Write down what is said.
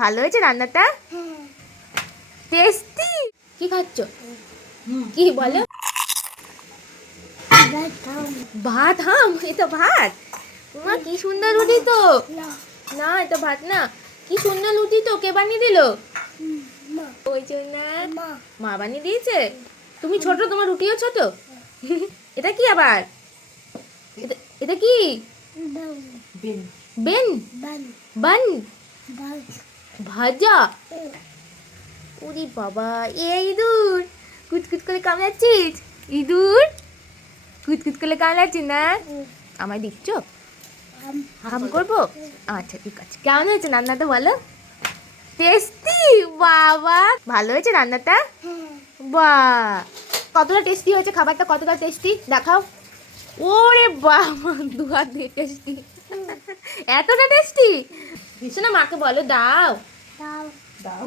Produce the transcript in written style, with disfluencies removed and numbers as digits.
ভালো হয়েছে রান্নাটা? টেস্টি। কি খাচ্ছ? কি বলো? ভাত। হাম, এটা ভাত? মা কি সুন্দর রুটি তো। না এটা ভাত না। কি সুন্দর রুটি তো, কে বানিয়ে দিল? ওই জন্য মা বানিয়ে দিয়েছে। তুমি ছোট, তোমার রুটিও ছোট। এটা কি আবার? এটা কি? বেন। বান। ভাজা। উরি বাবা, এই ইঁদুর কুতকুত করে কামড়াচ্ছিস? ইঁদুর কুতকুত করে কামড়াচ্ছিস না? আমায় দিচ্ছ? হাম করবো? আচ্ছা ঠিক আছে। কেমন হয়েছে রান্নাটা বলো? টেস্টি। বাবা ভালো হয়েছে রান্নাটা? বাহ, কতটা টেস্টি হয়েছে খাবারটা, কতটা টেস্টি দেখাও। ওরে বাবা, দুহাত দিয়ে টেস্টি। এতটা টেস্টি? শোনো মাকে বলো দাও। দাও।